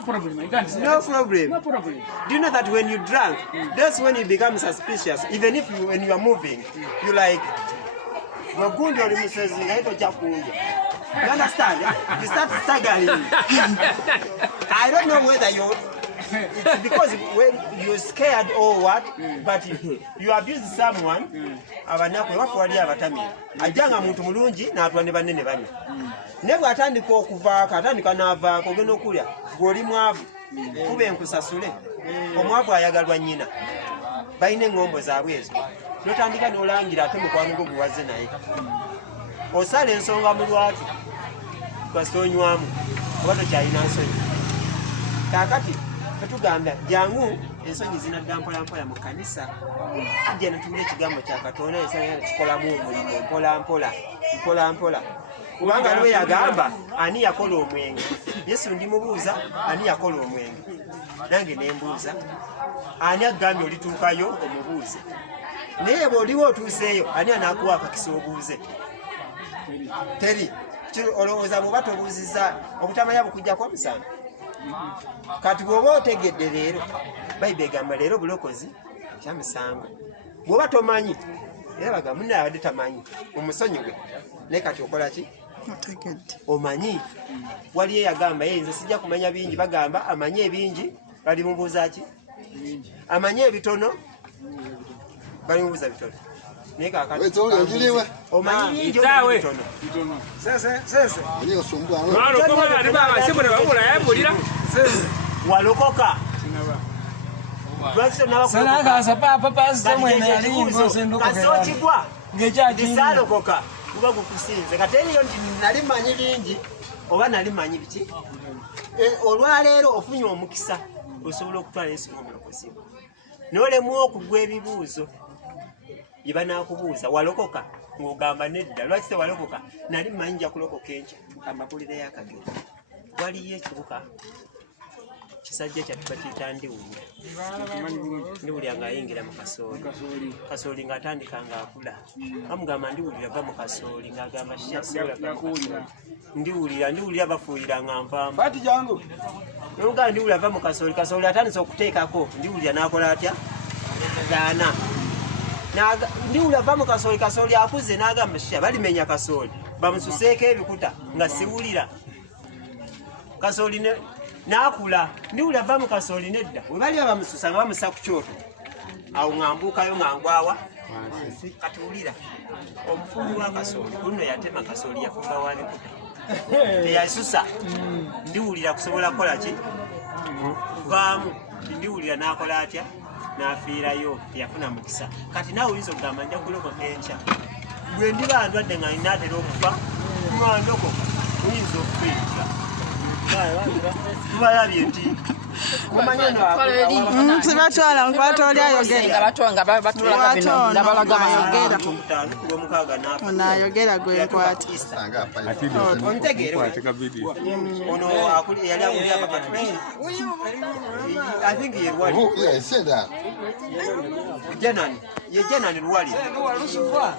No problem. I can't say No problem. No problem. Do you know that when you drunk, that's when you become suspicious. Even if when you are moving, you like, you understand? You start staggering. I don't know whether it's because when you're scared or what, but you abuse someone, abanaku wafwali abatami. Ajanga muntu mulungi na atwane banene bani. Nebo atandika okuvaako, atandika n'avaako ogenda okulya. Gw'oli mwavu, kuba enkusasule. Omwavu ayagalwa nnyina. Balina eŋŋombo zaabwe ezo. N'otandika n'olangira ate mukwano gwo guwaze naye. Osala ensonga mu lwatu. Twasonywamu. Oba tokyalina nsonyi. Kaakati tetugamba jangu ensonyi zinadda mpola mu kkanisa. Ajja netumira ekigambo kya Katonda ensonyi tukolamu omulimu mpola. Kubanga lwe yagamba ani yakola omwenge. Yesu ndimubuuza ani yakola omwenge. Nange ne mbuuza ani agambye olituukayo omubuuze. Naye bw'oliwo otuuseeyo ani anaakuwa akakisa obuuze. Teri. Olowooza bw'oba tobuuzizza obutamanya bukujja kwa musango. Kati bw'oba otegedde leero Bayibuli egamba leero bulokozi kya musango. Bw'oba tomanyi era bagamba munne abadde tamanyi omusonyiwe naye kati okola ki? Omanyi. Waliyo yagamba nze sijja kumanya bingi, bagamba amanyi ebingi balimubuuza ki? Amanyi ebitono balimubuuza bitono. Naye kaakati omanyi bingi ebitono. Sese walokoka. Kasokigwa ndisalokoka kuba gukusinze kati eriyo nti nali manyi bingi oba nali manyi biki. Olwaleero ofunye omukisa osobola okutwala Yesu ng'omulokozi. N'olemu okugwa ebibuuzo bye banaakubuuza walokoka ng'ogamba nedda. Lwaki se walokoka? Nali manyi nja kulokoka enkya amakulire y'akagero. Waliyo ekibuga kisajja kyattu bakiyita Ndiwulira. Ndiwulira ng'ayingira mu kasooli ng'atandika ng'akula. Bamugamba Ndiwulira va mu kasooli ng'agamba Ndiwulira bafuuyira nga nvaamu. N'omugamba Ndiwulira va mu kasooli atandise okuteekako. Ndiwulira n'akola atya? Gaana. Ndiwulira va mu kasooli akuze n'agamba sha balimenya kasooli bamususeeko ebikuta nga siwulira. Kasooli n'akula. Ndiwulira va mu kasooli nedda we bali bamususa nga bamusa ku kyoto. Awo ng'ambuukayo ng'angwawa. Katuwulira omufumu wa kasooli kuno yatema kasooli yafuga wa bikuta. Teyasusa. Ndiwulira kusobola kukola ki? Kuvaamu. Ndiwulira n'akola atya? N'afiirayo teyafuna mukisa. Kati naawe oyinza okugamba nja kulokoka enkya. Bwe ndiba ndwadde nga ninaatera okufa mwandokoka oyinza okufiirira. Tubalabye nti sibatwala nkwata oli ayogera onayogera gwenkwata ono yali akulira abakatuliki. I think ye Jenani Luwali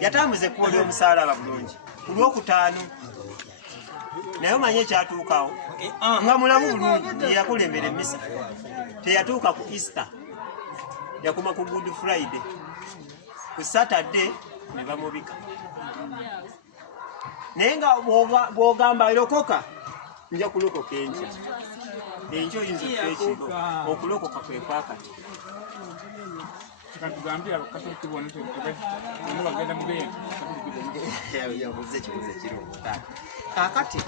yatambuza ekkubo ly'omusaalaba bulungi ku Lwokutaano. Naye omanye ekyatuukawo nga mulamu bulungi yakulembera emmisa. Teyatuuka ku Easter, yakoma ku Good Friday. Ku Saturday ne bamubika. Naye nga bw'ogamba erokoka nja kulokoka enkya. Enkya oyinza okufa ekiro. Okulokoka kwe kwakati. Kaakati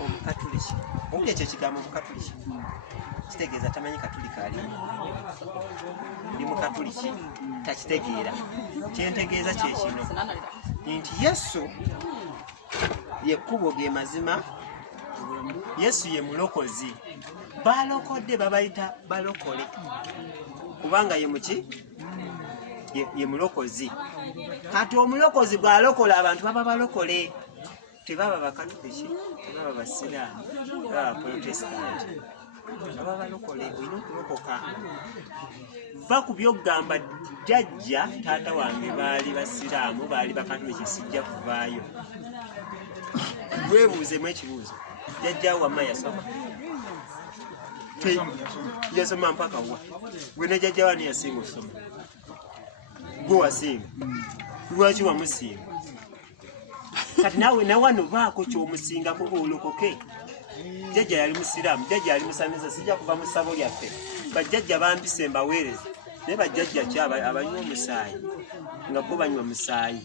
omukatuliki owulira ekyo ekigambo omukatuliki kitegeeza tamanyi katulika alimu. Ndi mukatuliki takitegeera. Kyentegeeza kye kino nti Yesu ye kkubo ge mazima. Yesu ye mulokozi. Balokodde babayita balokole kubanga ye muki? Ye mulokozi. Kati omulokozi bw'alokola abantu baba balokole. Tebaba bakatuliki, tebaba basiraamu, baba Protestant. Baba balokole. Olina okulokoka. Va ku by'okugamba jjajja taata wange baali basiraamu baali bakatuliki sijja kuvaayo. Weebuuzemu ekibuuzo. Jjajja wamma yasoma. yasoma mpaka wa gwe ne jjajja wani yasinga okusoma gwe wasinga lwaki wamusinga kati nawe nawano baako ky'omusingako olokoke jjajja yali musiraamu jjajja yali musamiza sijja kuva mu ssabo lyaffe bajjajja bampise mbaweereza naye bajjajja ki abanywa omusaayi nga bo banywa musaayi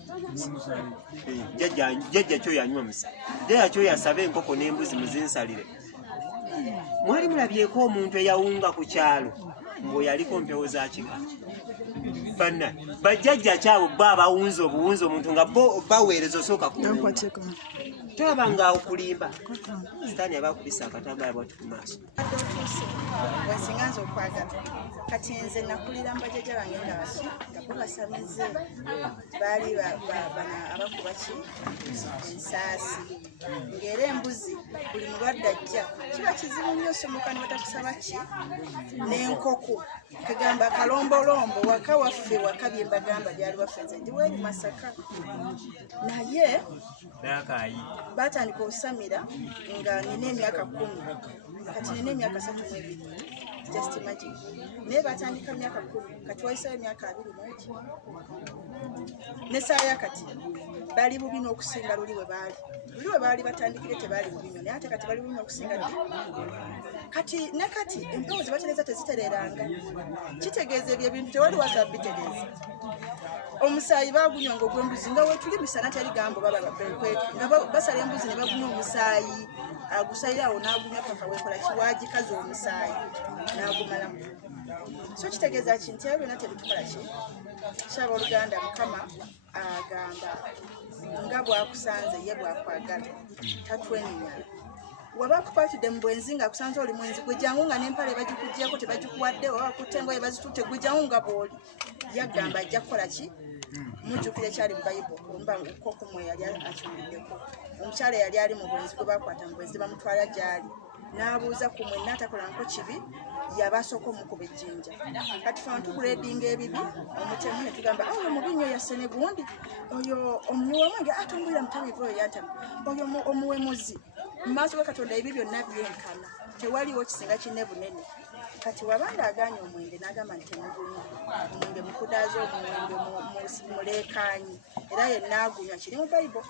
jjajja kyo yanywa musaayi jjajja kyo yasaba enkoko n'embuzi muzinsalire mwali mulabyeko omuntu eyawunga ku kyalo mbwe yaliko mpewo za kika banna bajjajja kyabo bo abawunza obuwunza omuntu nga bo baweereza osooka tolaba nga okulimba sitaani abakubisa akatambaala bwatu ku maaso wensinganza okwagala kati nze nakulira mbajjajja bange nga baki nga bo basamize baali bana abakuba ki ensaasi ng'era embuzi buli mulwadde ajja kiba kizibu nnyo osomoka ne batakusaba ki n'enkoko kagamba kalombolombo waka waffe waka bye mbagamba byali waffe nze ndi weeri Masaka naye batandika okusamira nga nina emyaka 10 kati nina emyaka 32 just imagine naye batandika myaka 10 kati wayisayo emyaka 21 ne saaya kati bali bubi n'okusinga luli we baali batandikire tebaali bubi nnyo naye ate kati bali bubi n'okusinga kati ne kati empewo ze batereza tezitereranga kitegeeza ebyo ebintu tewali wasa bitegeeza omusaayi bagunywa nga ogw'embuzi nga wetuli misana teri gambo nga basala embuzi ne bagunywa omusaayi agusayirawo n'agunywa paka wekola kiwagikaza omusaayi n'agumalamu so kitegeeza ki nti ebyo byonna tebitukola ki kyaba oluganda Mukama agamba nga bwakusanze ye bwakwagala tatwenenya waba akukwatidde mu bwenzi nga akusanze oli mwenzi gwe jangu nga n'empale bagikugyeko tebagikuwadde oba bakutte engoye bazitutte gwe jangu nga bw'oli yagamba ajja kukola ki mujjukire ekyali mu Bayibuli omba koko mwe yali akyuliddeko omukyala yali ali mu bwenzi gwe bakwata mu bwenzi bamutwala gy'ali n'abuuza ku mwe n'atakolanko kibi yabasooka omukuba ejjinja kati fe tukuleedinga ebibi omutemu ne tugamba oyo mubi nnyo yassene gundi oyo omunywa mwenge ate ombulira mutamivu oyo yantama oyo omuwemuzi mu maaso ga Katonda ebi byonna byenkana tewaliwo kisinga kinne bunene kati wabanga aganya omwenge n'agamba nti temugunywa omwenge mukudaaza omwenge muleekaanyi era yenna agunywa kiri mu Bayibuli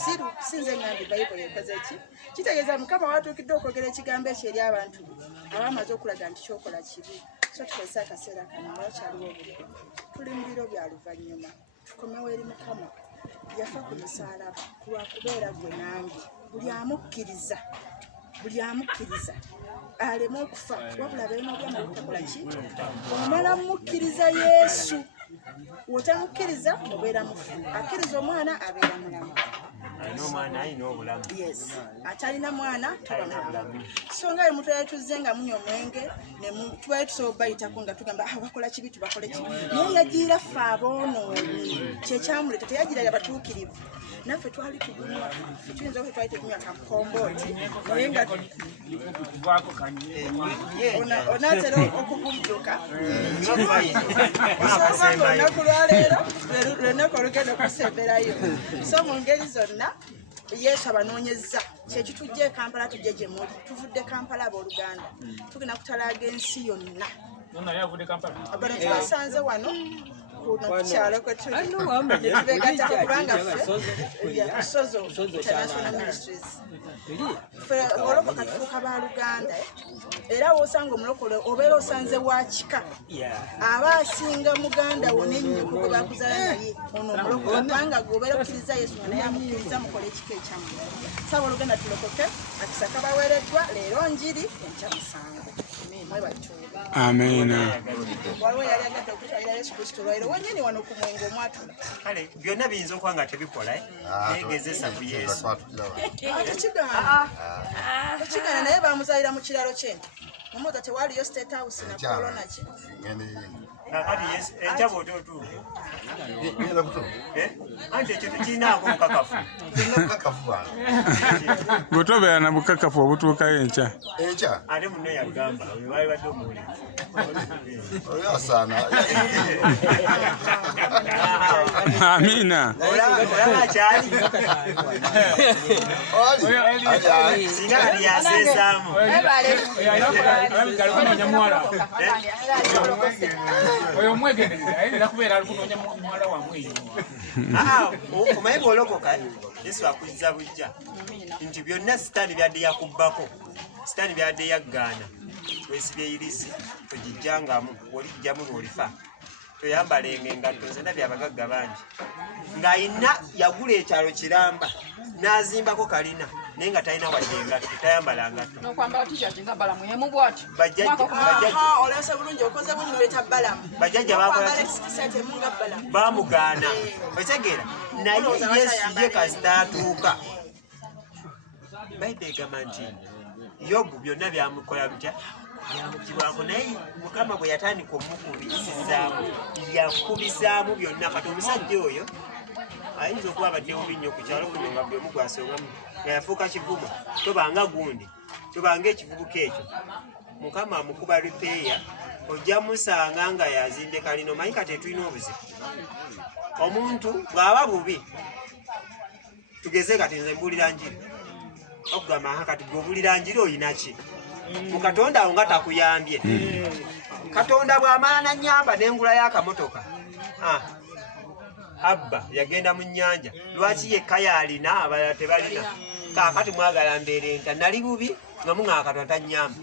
siru sinze ngandi Bayibuli ekoze ki kitegeeza Mukama watuukidde okwogera ekigambo ekyo eri abantu abamaze okulaga nti kyokola kibi so tukozesa akaseera kano wakyaliwo obudde tuli mu biro bya luvannyuma tukomewo eri Mukama yafa ku musaalaba lwakubeera gwe nange buli amukkiriza aleme okufa wabula beera n'obulamu obutakola ki omala mukkiriza Yesu wotamukkiriza obeera mufu akkiriza omwana abeera mulamu yes atalina mwana taba mulamu so nga omuntu yatuzze nga munywa omwenge tubaye tusobola bayitako nga tugamba bakola kibi tubakole kibi naye yagira ffe aboonoonyi kyekyamuleta teyagira abatuukirivu naffe twali tugunywa tuyinza okuba twali tegunywa kamukombooti naye nga onaatera okugumjuka osanga olunaku lwaleero lwenaku olugenda okusemberayo so mu ngeri zonna Yesu abanoonyezza kyekitujja e Kampala tujje gye muli tuvudde Kampala abooluganda tugenda kutalaaga ensi yonna bano tubasanze wano kuno kukyalo kwe tuli netubeegattako kubanga ffe Sozo International Ministries ffe olokoka tufuuka baaluganda era wosanga omulokole obeera osanze wa kika aba asinga muganda wo n'ennyo gwe bakuzaala naye ono omulokole kubanga gwe obeera okkiriza Yesu nga naye amukkiriza mukole ekika ekyamu saba oluganda tulokoke akisaka baweereddwa leero njiri enkya musango Amina. Waliwo yali agadde okutwalira Yesu Kristo lwairo wennyini wano ku mwenge omwatula kale byonna biyinza okuba nga tebikola negezesa ku Yesu tekigana naye bamuzaalira mu kiralo ky'ente mumuza tewaliyo state house na corona ki Kakati yes, enjabo ototu. Ante ekyo tekirinaako bukakafu. Bw'otobeera na bukakafu obutuukayo enkya. Ate munne yagamba baali badde omuwulira. Oyo asaana. Amina. Olaba kyali. Singa ali yaseesaamu. Oyo mwegendereza era kubeera ali kunoonya muwala wa mweyo. Omanyi bw'olokoka Yesu akuzza bujja nti byonna sitaani byadde yakubbako, sitaani byadde yaggaana. Weesibye irisi ogijjangamu, olijjamu lw'olifa. Toyambalenga engatto, nze ndabye abagagga bangi ng'ayina yagula ekyalo kiramba n'azimbako kalina naye nga talina wadde engatto, tayambala ngatto. N'okwambala t-shirt nga balamu yemu bw'ati. Olese bulungi okoze bulungi oleeta balamu. Bajjajja baamugaana. Otegeera naye Yesu ye kasita atuuka. Bayibuli egamba nti Yobu byonna byamukola bitya? Byamugibwako, naye Mukama bwe yatandika omukubisizaamu yakubisaamu byonna. Kati omusajja oyo ayinza okuba abadde bubi nnyo ku kyalo kuno nga bwe mugwasongamu nga yafuuka kivuga. Tobanga gundi, tobanga ekivubuka ekyo. Mukama amukuba ripeeya, ojja musanga nga yazimbye kalina. Omanyi kati tulina obuzibu. Omuntu bw'aba bubi, tugeze kati nze mbuulira njiri. Okugamba kati gw'obuulira njiri oyina ki? Mu Katonda awo nga takuyambye. Katonda bw'amala n'annyamba n'engula y'akamotoka. Abba yagenda mu nnyanja. Lwaki yekka yalina abalala tebalina? Kaakati mwagala mbeere nta nali bubi nga muŋŋaaka Katonda tannyamba.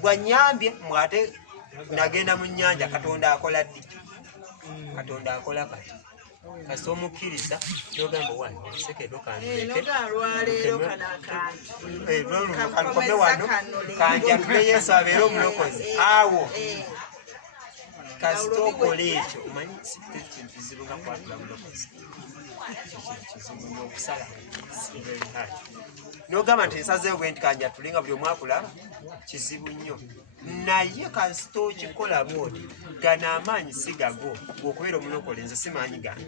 Bw'annyambye mwate nagenda mu nnyanja. Katonda akola ddi? Katonda akola kati. Kasita omukkiriza n'ogamba wano sekedo kanjeke kalukome wano kanjatule Yesu abeere omulokozi. Awo kasita okola ekyo omanyi kintu kizibu nga kwatula mulokozi. Kizibu n'okusala n'ogamba nti nsazeewo bwe nti kanjatule nga buli omu akulaba, kizibu nnyo. Naye kasita okikola bw'oti gana amaanyi si gago bw'okubeera omulokole. Nze simaanyi gange,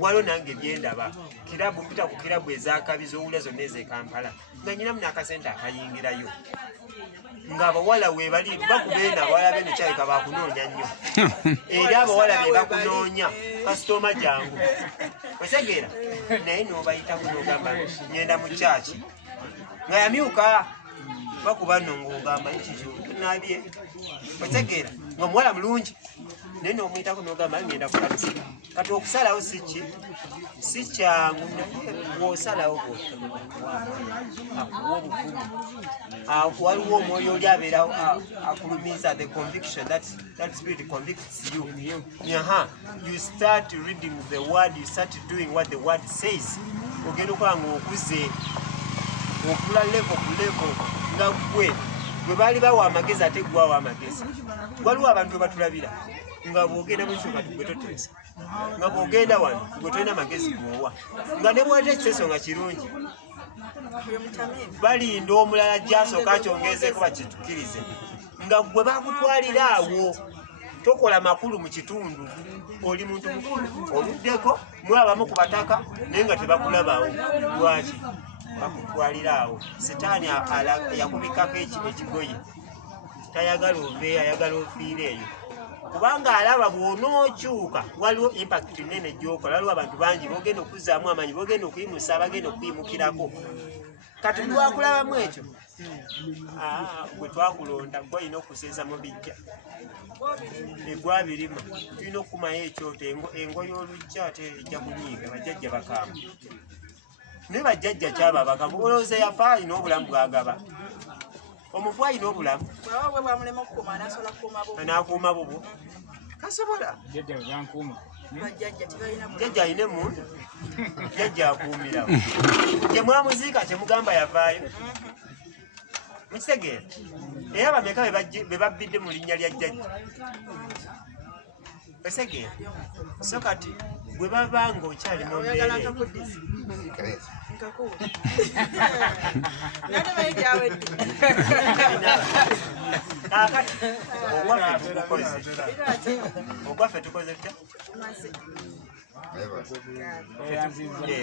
waliwo nange byendaba kirabu mpita ku kirabu ez'akabi z'owula zonna ez'ekampala nga nyinamu n'akasente akayingirayo ng'abawala weebali bakubeena abawala b'eno kyaleka bakunoonya nnyo. Era abawala be bakunoonya kasitoma jangu otegeera. Naye n'obayitamu n'ogamba ngenda mu kyaki nga yamyuka bakuba nno ng'ogamba ekikyo nabye otegeera nga muwala mulungi naye n'omuyitako n'ogamba ngenda ku kanisa. Kati okusalawo si kyangu, bw'osalawo akuwa obuvumu. Waliwo omwoyo oli abeera akulumiza, the conviction, that spirit convicts you. You start reading the word, you start doing what the word says. Ogenda okuba ng'okuze okula level ku level nga gwe baali bawa amagezi ate gwawa amagezi. Waliwo abantu batulabira nga bw'ogenda mu kyuka gwe toteesa, nga bw'ogenda wano gwe tolina magezi gwowa, nga ne bw'ate ekiteeso nga kirungi balinda omulala gy'asooka akyongezeeko bakitukirize, nga gwe bakutwalira awo tokola makulu mu kitundu. Oli muntu mukulu oluddeko mwabamu ku bataka naye nga tebakulabaawo. Lwaki? Bakutwalira awo. Sitaani yakubikako ekigoye, tayagala oveeyo, ayagala ofiire eyo. Kubanga alaba bw'onookyuka waliwo impact nene gy'okola. Waliwo abantu bangi bogenda okuzzaamu amaanyi, bogenda okuyimusa, bagenda okuyimukirako. Kati lwakulabamu ekyo, gwe twakulonda gwe olina okuseeza mu bijja egwabirima. Tulina okukumayo ekyoto, engo y'olujja ate ejja kunyiiga. Bajjajja bakambwe naye bajjajja kyaba bakambwe. Olowooza yafa alina obulamu bwagaba? Omufu alina obulamu anaakuuma bubwo kasobola. Jjajja alina emundu, jjajja akuumirawo. Gye mwamuziika kyemugamba yavaayo, mukitegeera? Era bameka be babbidde mu linnya lya jjajja? Otegeera? So kati bwe baba ng'okyali mu mbeera akati ogwaffe tukoze tutya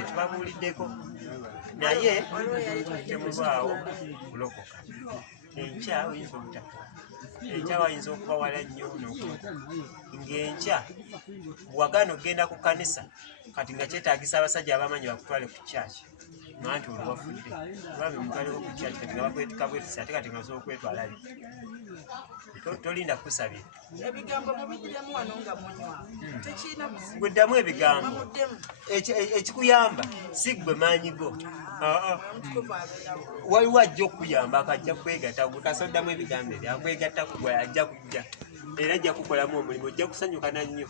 tubabuuliddeko naye temubaawo kulokoka enkya oyinza obutaka enkya wayinza okuba wala nnyo ng'enkya wagaana okgenda ku kkanisa kati nga kyetaagisa abasajja abamanyi bakutwale ku kyaki anti olwo wafudde bambi mutwaleko ku kyaki kati nga bakwetika bwetisi ate kati nga osobola okwetwala bi tolinda kusabira gweddamu ebigambo ekikuyamba si gwe maanyi go waliwo ajja okuyamba akajja kwegatta kasoddamu ebigambo ebyo akwegattaku gwe ajja kujja era ajja kukolamu omulimu ojja kusanyukana nnyo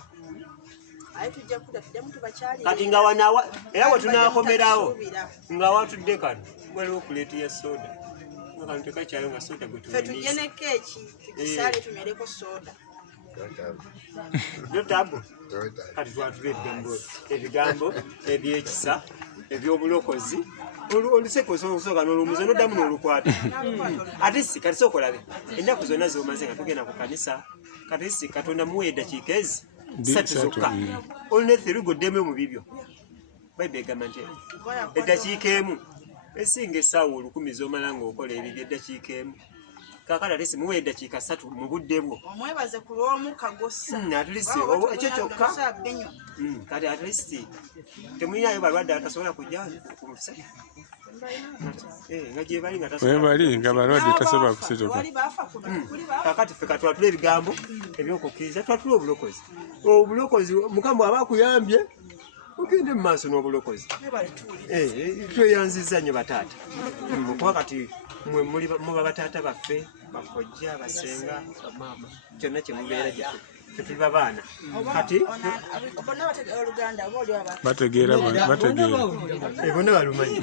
kati nga wanawa era we tunaakomerawo nga watudde kano waliwo puleeti ya soda kano tekakyayo nga soda gwe notabu kati twatula ebigambo ebyekisa ebyobulokozi oluseko osobola n'olumuzo noddamu n'olukwata ate si kati sookolabe ennaku zonna zomaze nga tugenda ku kanisa kati si katonda muwa eddakiika ezi 3 zokka olina etherugo oddemu mu bibyo bayibuli egamba nti eddakiika emu esinga essaawa 10 z'omala ng'okola ebibyo eddakiika emu kakati ate si muwa eddakiika 3 mu budde bwo ekyo kyokka kati ate si temulinayo balwadde atasobola kujja kumuse nga gyebali nga balwadde tasobola kusitoka kakati ffe katwatula ebigambo ebyokukkiriza twatula obulokozi mukama aba akuyambye ogende mu maaso n'obulokozi tweyanziza nnyo bataata okuba kati muba bataata baffe bakojja basenga bamaama kyonna kyemubeera gyaffe tuli babaana kati bategeera bonna balumanyi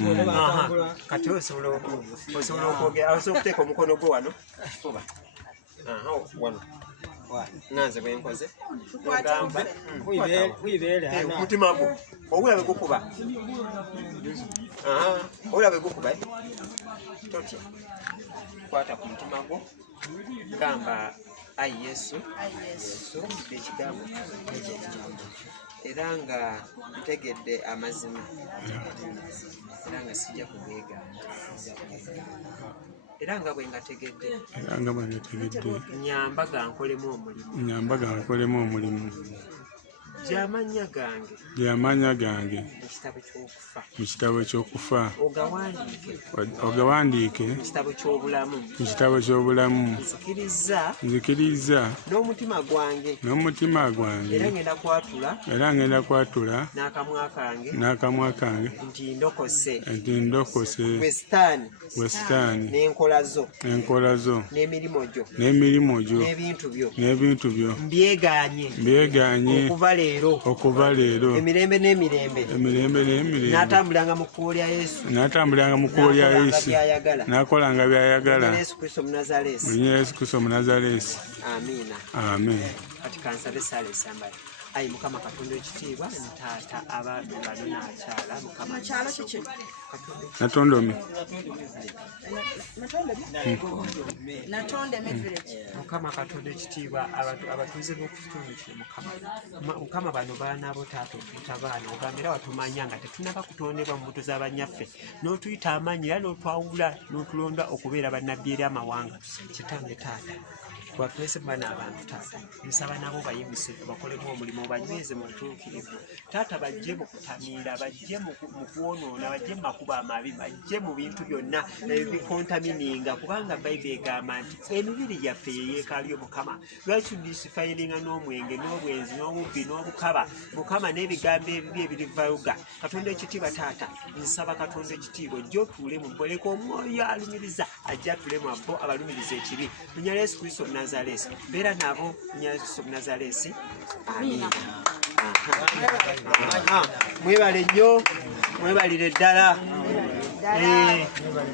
kati osobola okwogera osobola okuteeka omukono gwo wano fuba wano nanze bwenkoze ogamba omutima gwo obulabe gukuba obulabe gukuba totya kwata ku mutima gwo gamba ayi yesu ekigambo era nga ntegedde amazima era nga sijja kugeeganga era nga bwe ngategedde nyamba gankolemu omulimu gy'amanya gange mu kitabo ky'okufa ogawandiike mu kitabo ky'obulamu nzikiriza n'omutima gwange era ngenda kwatula n'akamwa kange nti ndokose wesitaani n'enkola zo n'emirimu gyo n'ebintu byo mbyeganye okuva leero emirembe n'emirembe n'atambulanga mu kkubo lya yesu n'akolanga by'ayagala mu linnya yesu kristo omunazaaleesi amiina kati kansabe esaala esambala ayi mukama katonda ekitiibwa ntaata abantu bano n'akyala mukama natondomi mukama katonda ekitiibwa abatuuze b'okukitundu kino mukama bano baana abo taata okutabaana ogambira watumanya nga tetunaba kutondebwa mu mbuto z'abanyaffe n'otuyita amaanyi era n'otwawula n'otulonda okubeera bannabbi eri amawanga kitange taata twatulese bana abantu taata nsaba nabo bayimise bakolemu omulimu banyweze mu butuukirivu taata bajje mu kutamiira bajje mu kwonoona bajje mu makubo amabi bajje mu bintu byonna ebikontamininga kubanga bayibuli egamba nti emibiri gyaffe yeyeekaalu y'omukama lwaki tudisifayiringa n'omwenge n'obwenzi n'obubbi n'obukaba mukama n'ebigambo ebibi ebirivaluga katonda ekitiibwa taata nsaba katonda ekitiibwa ojja otuule mu mboleka omwoyo alumiriza ajja atuule mu abo abalumiriza ekibi lunya yesu kristo Nazaresi beera nabo Yesu Nazaresi amiina mwebale nnyo mwebalire ddala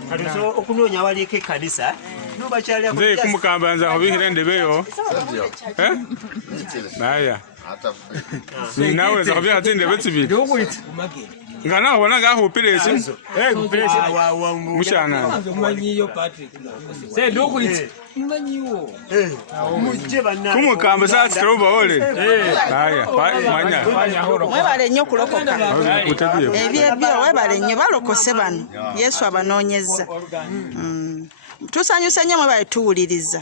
kati okunoonya waliko ekkanisa nze kumukamba nza kubikira endebeyo aya nawe nza kubika ati endebe zibiri nga nawe bona ngahupira esimu mukyana kumukamba saasitala obaole aya manya mwebale nnyo kulokoka ebyebyo webale nnyo balokose bano yesu abanoonyezza tusanyusa nnyo mwebale tuwuliriza